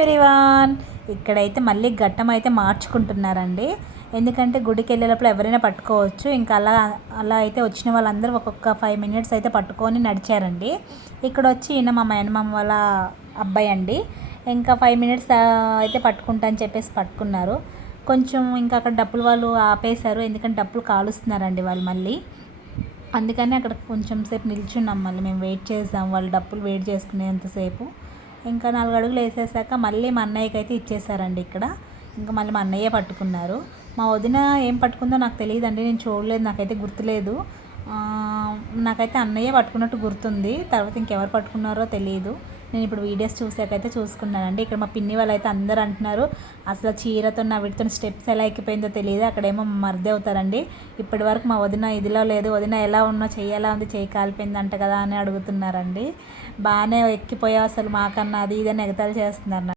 Everyone, ఇక్కడైతే మళ్ళీ ఘట్టం అయితే మార్చుకుంటున్నారండి. ఎందుకంటే గుడికి వెళ్ళేటప్పుడు ఎవరైనా పట్టుకోవచ్చు. ఇంకా అలా అలా అయితే వచ్చిన వాళ్ళందరూ ఒక్కొక్క 5 మినిట్స్ అయితే పట్టుకొని నడిచారండి. ఇక్కడ వచ్చి ఈయన మా మేనమామ వాళ్ళ అబ్బాయి అండి. ఇంకా 5 మినిట్స్ అయితే పట్టుకుంటా అని చెప్పేసి పట్టుకున్నారు. కొంచెం ఇంకా అక్కడ డప్పులు వాళ్ళు ఆపేశారు, ఎందుకంటే డప్పులు కాలుస్తున్నారండి వాళ్ళు మళ్ళీ. అందుకని అక్కడ కొంచెం సేపు నిల్చున్నాం, మళ్ళీ మేము వెయిట్ చేసాం వాళ్ళు డప్పులు వెయిట్ చేసుకునేంతసేపు. ఇంకా 4 అడుగులు వేసేసాక మళ్ళీ మా అన్నయ్యకి అయితే ఇచ్చేసారండి ఇక్కడ. ఇంకా మళ్ళీ మా అన్నయ్య పట్టుకున్నారు. మా వదిన ఏం పట్టుకుందో నాకు తెలియదండి, నేను చూడలేదు, నాకైతే గుర్తులేదు. నాకైతే అన్నయ్య పట్టుకున్నట్టు గుర్తుంది, తర్వాత ఇంకెవరు పట్టుకున్నారో తెలియదు. నేను ఇప్పుడు వీడియోస్ చూసాకైతే చూసుకున్నానండి. ఇక్కడ మా పిన్ని వాళ్ళు అయితే అందరూ అంటున్నారు, అసలు చీరతో వీటితో స్టెప్స్ ఎలా ఎక్కిపోయిందో తెలియదు, అక్కడేమో మరిది అవుతారండి. ఇప్పటి వరకు మా వదిన ఇదిలో లేదు, వదిన ఎలా ఉన్నా చెయ్యి ఎలా ఉంది, చెయ్యి కాలిపోయిందంట కదా అని అడుగుతున్నారండి. బాగానే ఎక్కిపోయావు అసలు మాకన్నా, అది ఇదని ఎగతాళి చేస్తున్నారు.